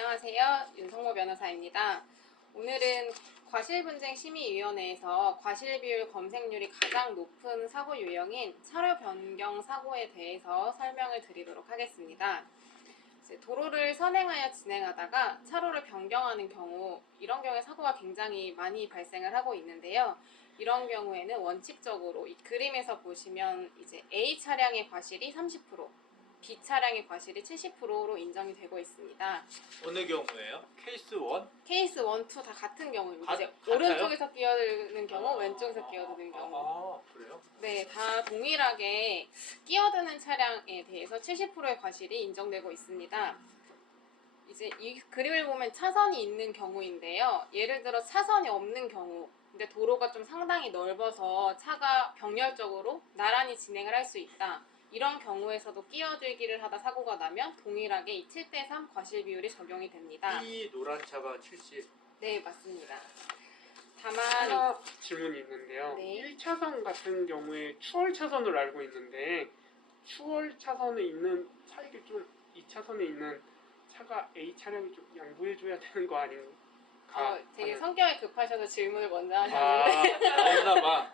안녕하세요. 윤성모 변호사입니다. 오늘은 과실분쟁심의위원회에서 과실비율 검색률이 가장 높은 사고 유형인 차로 변경 사고에 대해서 설명을 드리도록 하겠습니다. 도로를 선행하여 진행하다가 차로를 변경하는 경우, 이런 경우에 사고가 굉장히 많이 발생을 하고 있는데요. 이런 경우에는 원칙적으로 이 그림에서 보시면 이제 A 차량의 과실이 30%, B 차량의 과실이 70%로 인정이 되고 있습니다. 어느 경우예요? 케이스 1? 케이스 1, 2 다 같은 경우입니다. 이제 같아요? 오른쪽에서 끼어드는 경우, 왼쪽에서 끼어드는 경우. 아, 그래요? 네, 다 동일하게 끼어드는 차량에 대해서 70%의 과실이 인정되고 있습니다. 이제 이 그림을 보면 차선이 있는 경우인데요. 예를 들어 차선이 없는 경우, 근데 도로가 좀 상당히 넓어서 차가 병렬적으로 나란히 진행을 할 수 있다. 이런 경우에서도 끼어들기를 하다 사고가 나면 동일하게 이 7대3 과실 비율이 적용이 됩니다. 이 노란 차가 70. 네, 맞습니다. 하나 질문이 있는데요. 네. 1차선 같은 경우에 추월 차선으로 알고 있는데 추월 차선에 있는 차에게 좀 2차선에 있는 차가 A 차량이 좀 양보해줘야 되는 거 아닌가? 되게 성격이 급하셔서 질문을 먼저 아, 하셨는데 없나봐.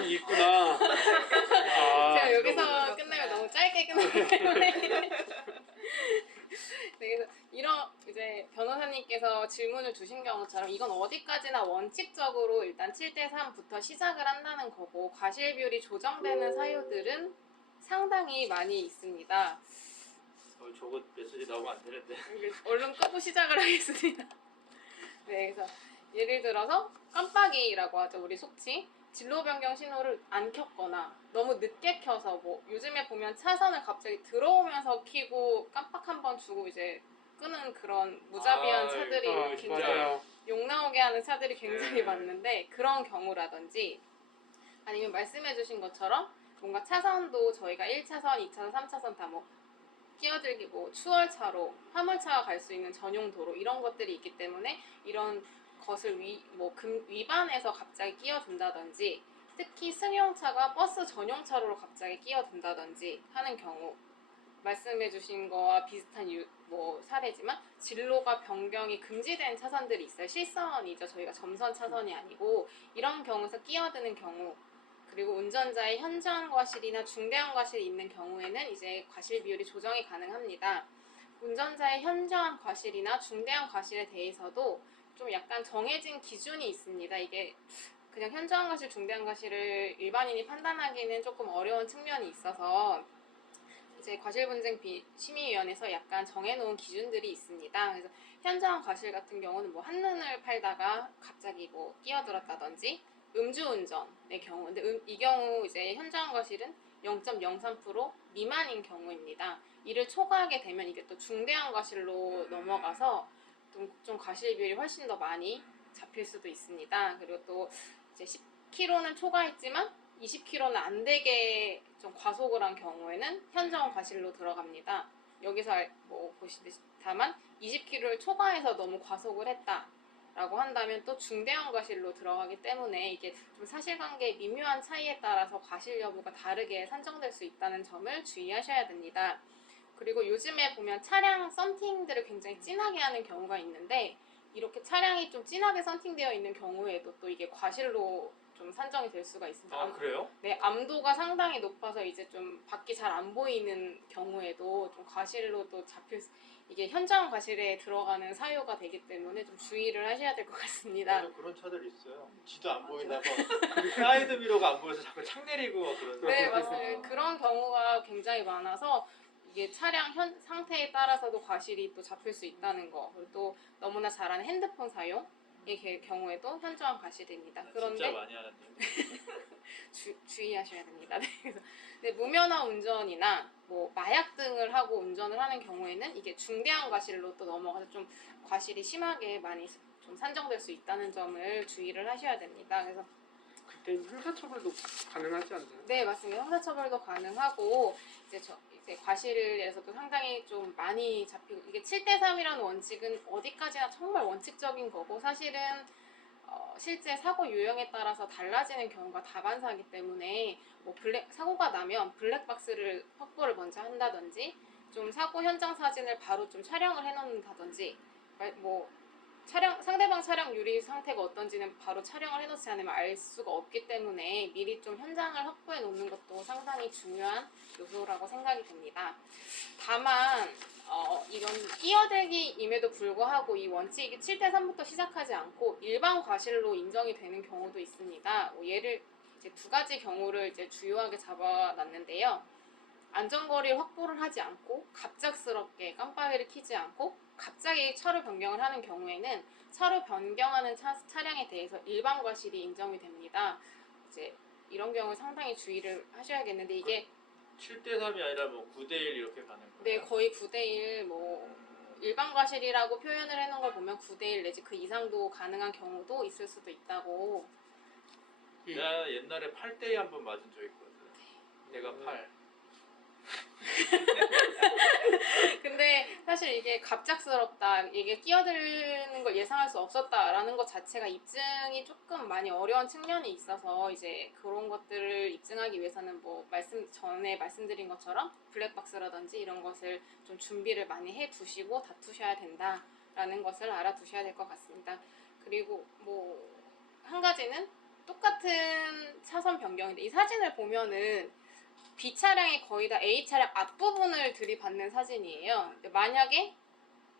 이미 있구나. 제가 여기서 끝나면 너무 짧게 끝나기 때문에 네, 그래서 이런 이제 변호사님께서 질문을 주신 경우처럼 이건 어디까지나 원칙적으로 일단 7대3부터 시작을 한다는 거고 과실 비율이 조정되는 사유들은 상당히 많이 있습니다. 저거 메시지 나오면 안 되는데. 얼른 끄고 시작을 하겠습니다. 네, 그래서 예를 들어서 깜빡이라고 하죠. 우리 속칭 진로 변경 신호를 안 켰거나 너무 늦게 켜서 뭐 요즘에 보면 차선을 갑자기 들어오면서 켜고 깜빡 한 번 주고 이제 끄는 그런 무자비한 차들이 굉장히 맞아요. 욕 나오게 하는 차들이 굉장히 네. 많은데 그런 경우라든지 아니면 말씀해주신 것처럼 뭔가 차선도 저희가 1차선, 2차선, 3차선 다 뭐 끼어들기 뭐 추월차로 화물차가 갈 수 있는 전용 도로 이런 것들이 있기 때문에 이런 것을 위반해서 갑자기 끼어든다든지 특히 승용차가 버스 전용차로로 갑자기 끼어든다든지 하는 경우 말씀해주신 거와 비슷한 사례지만 진로가 변경이 금지된 차선들이 있어요. 실선이죠. 저희가 점선 차선이 아니고 이런 경우에서 끼어드는 경우 그리고 운전자의 현저한 과실이나 중대한 과실이 있는 경우에는 이제 과실 비율이 조정이 가능합니다. 운전자의 현저한 과실이나 중대한 과실에 대해서도 좀 약간 정해진 기준이 있습니다. 이게 그냥 현저한 과실, 중대한 과실을 일반인이 판단하기는 조금 어려운 측면이 있어서 이제 과실분쟁심의위원회에서 약간 정해놓은 기준들이 있습니다. 그래서 현저한 과실 같은 경우는 뭐 한눈을 팔다가 갑자기 뭐 끼어들었다든지 음주운전의 경우, 근데 이 경우 이제 현저한 과실은 0.03% 미만인 경우입니다. 이를 초과하게 되면 이게 또 중대한 과실로 넘어가서 좀 과실 비율이 훨씬 더 많이 잡힐 수도 있습니다. 그리고 또 이제 10km는 초과했지만 20km는 안 되게 좀 과속을 한 경우에는 현저한 과실로 들어갑니다. 여기서 뭐 보시듯이 다만 20km를 초과해서 너무 과속을 했다. 라고 한다면 또 중대한 과실로 들어가기 때문에 이게 좀 사실관계의 미묘한 차이에 따라서 과실 여부가 다르게 산정될 수 있다는 점을 주의하셔야 됩니다. 그리고 요즘에 보면 차량 썬팅들을 굉장히 진하게 하는 경우가 있는데 이렇게 차량이 좀 진하게 썬팅되어 있는 경우에도 또 이게 과실로 좀 산정이 될 수가 있습니다. 아, 그래요? 네, 암도가 상당히 높아서 이제 좀 밖이 잘 안 보이는 경우에도 좀 과실로도 이게 현저한 과실에 들어가는 사유가 되기 때문에 좀 주의를 하셔야 될 것 같습니다. 맞아, 그런 차들이 있어요. 지도 안 보이나 봐. 사이드 미러가 안 보여서 자꾸 창 내리고 막 그러는. 네, 맞습니다. 그런 경우가 굉장히 많아서 이게 차량 상태에 따라서도 과실이 또 잡힐 수 있다는 거. 그리고 또 너무나 잘 아는 핸드폰 사용의 경우에도 현저한 과실입니다. 그런데 진짜 많이 하는데. 주의하셔야 됩니다. 네, 그래서 무면허 운전이나 뭐 마약 등을 하고 운전을 하는 경우에는 이게 중대한 과실로 또 넘어가서 좀 과실이 심하게 많이 좀 산정될 수 있다는 점을 주의를 하셔야 됩니다. 그래서 그때는 형사처벌도 가능하지 않나요? 네, 맞습니다. 형사처벌도 가능하고 이제 과실에서도 상당히 좀 많이 잡히고 이게 7대3이라는 원칙은 어디까지나 정말 원칙적인 거고 사실은 실제 사고 유형에 따라서 달라지는 경우가 다반사이기 때문에 뭐 사고가 나면 블랙박스를 확보를 먼저 한다든지 좀 사고 현장 사진을 바로 좀 촬영을 해놓는다든지 뭐 상대방 차량 유리 상태가 어떤지는 바로 촬영을 해놓지 않으면 알 수가 없기 때문에 미리 좀 현장을 확보해 놓는 것도 상당히 중요한 요소라고 생각이 됩니다. 다만 이건 끼어들기임에도 불구하고 이 원칙이 7대3부터 시작하지 않고 일반 과실로 인정이 되는 경우도 있습니다. 예를 이제 두 가지 경우를 이제 주요하게 잡아놨는데요. 안전거리 확보를 하지 않고 갑작스럽게 깜빡이를 켜지 않고 갑자기 차로 변경을 하는 경우에는 차로 변경하는 차량에 대해서 일반 과실이 인정이 됩니다. 이제 이런 경우 상당히 주의를 하셔야겠는데 이게 7대3이 아니라 뭐 9대1 이렇게 가는 거예요? 네, 거의 9대1 뭐 일반 과실이라고 표현을 해놓은 걸 보면 9대1 내지 그 이상도 가능한 경우도 있을 수도 있다고. 나 옛날에 8대2 한번 맞은 적 있거든. 내가 8. 근데 사실 이게 갑작스럽다, 이게 끼어드는 걸 예상할 수 없었다라는 것 자체가 입증이 조금 많이 어려운 측면이 있어서 이제 그런 것들을 입증하기 위해서는 뭐 전에 말씀드린 것처럼 블랙박스라든지 이런 것을 좀 준비를 많이 해두시고 다투셔야 된다라는 것을 알아두셔야 될 것 같습니다. 그리고 뭐 한 가지는 똑같은 차선 변경인데 이 사진을 보면은 B 차량이 거의 다 A 차량 앞부분을 들이받는 사진이에요. 근데 만약에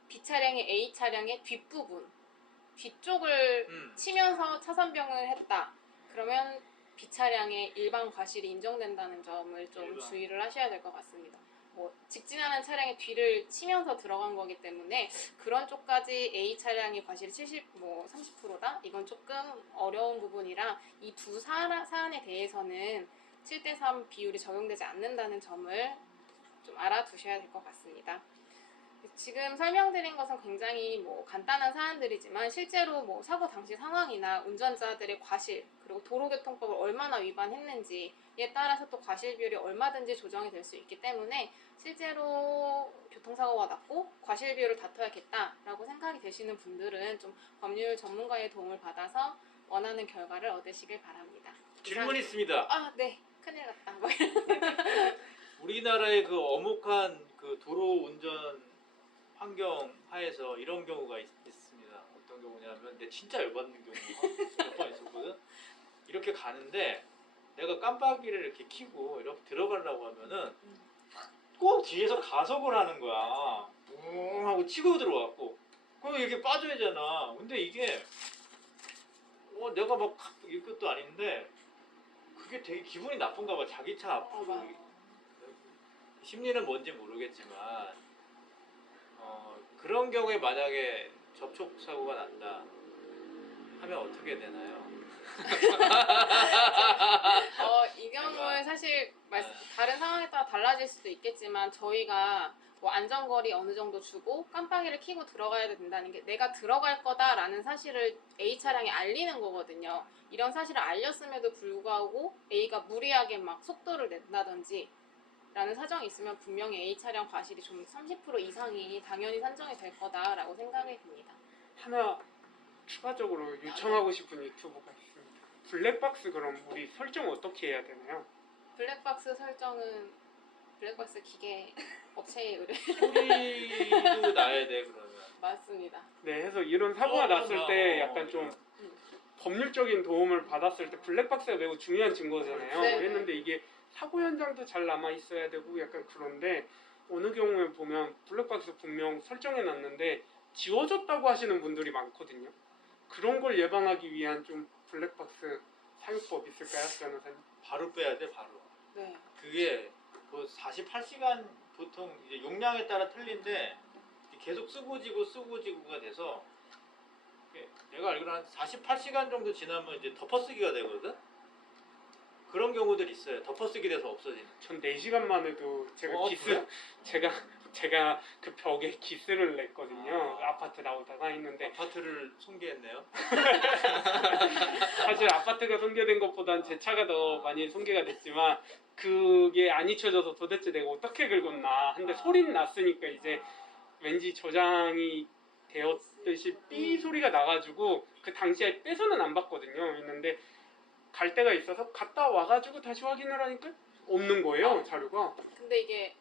B 차량이 A 차량의 뒷부분, 뒤쪽을 치면서 차선변경을 했다. 그러면 B 차량의 일반 과실이 인정된다는 점을 좀 일반. 주의를 하셔야 될 것 같습니다. 뭐 직진하는 차량의 뒤를 치면서 들어간 거기 때문에 그런 쪽까지 A 차량의 과실이 30%다? 이건 조금 어려운 부분이라 이 두 사안에 대해서는 7대3 비율이 적용되지 않는다는 점을 좀 알아두셔야 될 것 같습니다. 지금 설명드린 것은 굉장히 뭐 간단한 사안들이지만 실제로 뭐 사고 당시 상황이나 운전자들의 과실 그리고 도로교통법을 얼마나 위반했는지에 따라서 또 과실 비율이 얼마든지 조정이 될 수 있기 때문에 실제로 교통사고가 났고 과실 비율을 다퉈야겠다라고 생각이 되시는 분들은 좀 법률 전문가의 도움을 받아서 원하는 결과를 얻으시길 바랍니다. 질문 있습니다. 아, 네. 큰일 났다. 우리나라의 그 엄혹한 그 도로 운전 환경 하에서 이런 경우가 있습니다. 어떤 경우냐면 내 진짜 열받는 경우가 몇 번 있었거든. 이렇게 가는데 내가 깜빡이를 이렇게 켜고 이렇게 들어가려고 하면은 꼭 뒤에서 가속을 하는 거야. 웅 하고 치고 들어왔고 그럼 이게 빠져야 되잖아. 근데 이게 내가 막 이것도 아닌데 그게 되게 기분이 나쁜가 봐. 자기 차 앞으로 맞아. 심리는 뭔지 모르겠지만 그런 경우에 만약에 접촉 사고가 난다 하면 어떻게 되나요? 이 경우에 사실 다른 상황에 따라 달라질 수도 있겠지만 저희가 뭐 안전거리 어느 정도 주고 깜빡이를 켜고 들어가야 된다는 게 내가 들어갈 거다라는 사실을 A 차량에 알리는 거거든요. 이런 사실을 알렸음에도 불구하고 A가 무리하게 막 속도를 낸다든지 라는 사정이 있으면 분명히 A 차량 과실이 좀 30% 이상이 당연히 산정이 될 거다라고 생각이 듭니다. 하나 추가적으로 요청하고 싶은 유튜브가 있습니다. 블랙박스 그럼 우리 설정 어떻게 해야 되나요? 블랙박스 설정은 블랙박스 기계 업체에 의뢰 소리도 나야 돼 그러면. 맞습니다. 네, 해서 이런 사고가 났을 때 약간 좀 법률적인 도움을 받았을 때 블랙박스가 매우 중요한 증거잖아요. 네. 했는데 이게 사고 현장도 잘 남아 있어야 되고 약간 그런데 어느 경우에 보면 블랙박스 분명 설정해 놨는데 지워졌다고 하시는 분들이 많거든요. 그런 걸 예방하기 위한 좀 블랙박스 사용법 있을까요, 변호사님? 바로 빼야 돼 바로. 네. 그게 뭐 48시간 보통 이제 용량에 따라 틀린데 계속 쓰고지고가 돼서 내가 알기로 한 48시간 정도 지나면 이제 덮어쓰기가 되거든. 그런 경우들 있어요. 덮어쓰기 돼서 없어지는. 전 4시간만 해도 제가 그래? 제가 그 벽에 기스를 냈거든요. 아. 아파트 나오다가 했는데 아파트를 손괴했네요. 사실 아파트가 손괴된 것보단 제 차가 더 많이 손괴가 됐지만 그게 안 잊혀져서 도대체 내가 어떻게 긁었나 근데 소리는 났으니까 이제 왠지 저장이 되었듯이 삐 소리가 나가지고 그 당시에 빼서는 안 봤거든요. 했는데 갈 데가 있어서 갔다 와가지고 다시 확인을 하니까 없는 거예요, 자료가. 근데 이게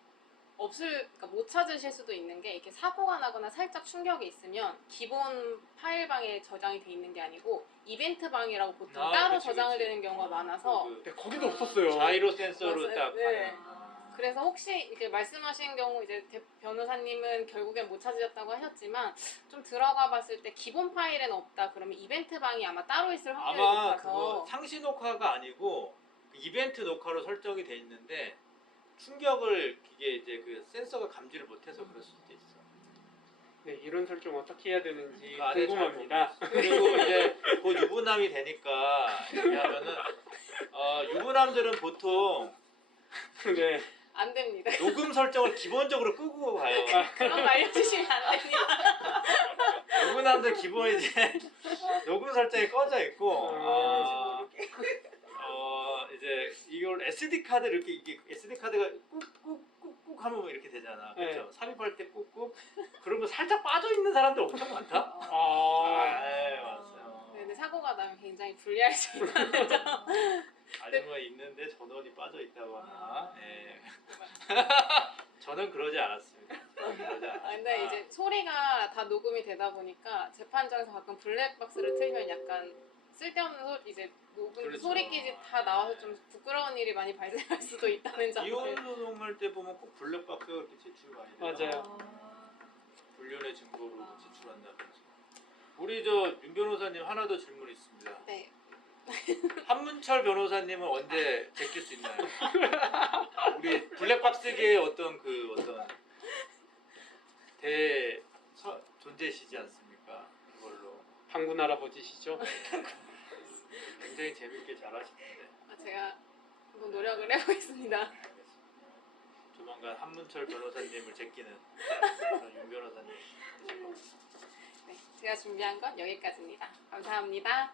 그러니까 못 찾으실 수도 있는 게 이렇게 사고가 나거나 살짝 충격이 있으면 기본 파일방에 저장이 돼 있는 게 아니고 이벤트 방이라고 보통 따로 그치, 저장을 그치. 되는 경우가 많아서 근데 거기도 없었어요. 자이로 센서로 맞아요. 딱 네. 하는. 그래서 혹시 이렇게 말씀하신 경우 이제 변호사님은 결국엔 못 찾으셨다고 하셨지만 좀 들어가 봤을 때 기본 파일에는 없다 그러면 이벤트 방이 아마 따로 있을 확률이 아마 높아서 그거 상시 녹화가 아니고 그 이벤트 녹화로 설정이 돼 있는데 충격을 이게 이제 그 센서가 감지를 못해서 그럴 수도 있어. 네, 이런 설정 어떻게 해야 되는지 그 안에 잘 궁금합니다. 그리고 이제 그 유부남이 되니까 얘기하면은 유부남들은 보통 네. 안 됩니다. 녹음 설정을 기본적으로 끄고 가요. 그런 거 알려주시면 안 됩니다. 유부남들 기본 이제 녹음 설정이 꺼져 있고 이제 이걸 SD 카드 이게 SD 카드가 꾹꾹꾹꾹 하면 이렇게 되잖아. 그렇죠? 네. 삽입할 때 꾹꾹 그러면 살짝 빠져 있는 사람들 엄청 많다. 네, 맞아요. 네, 근데 사고가 나면 굉장히 불리할 수 있다는 점. 아줌마 있는데 전원이 빠져 있다거나. 네. 저는 그러지 않았습니다. 저는 그러지 않았습니다. 근데 이제 소리가 다 녹음이 되다 보니까 재판장에서 가끔 블랙박스를 틀면 약간 쓸데없는 이제 녹음 그렇죠. 소리끼리 다 나와서 좀 부끄러운 일이 많이 발생할 수도 있다는 점을. 이혼 소송할 때 보면 꼭 블랙박스가 이렇게 제출 많이 돼요. 맞아요. 불륜의 증거로 제출한다면서. 우리 저 윤 변호사님 하나 더 질문 있습니다. 네. 한문철 변호사님은 언제 제낄 수 있나요? 우리 블랙박스계의 어떤 존재시지 않습니까? 그걸로 방군 할아버지시죠? 굉장히 재밌게 잘하시는데. 제가 한번 노력을 해보겠습니다. 알겠습니다. 조만간 한문철 변호사님을 제끼는 그런 윤 변호사님 되실 겁니다. 네, 제가 준비한 건 여기까지입니다. 감사합니다.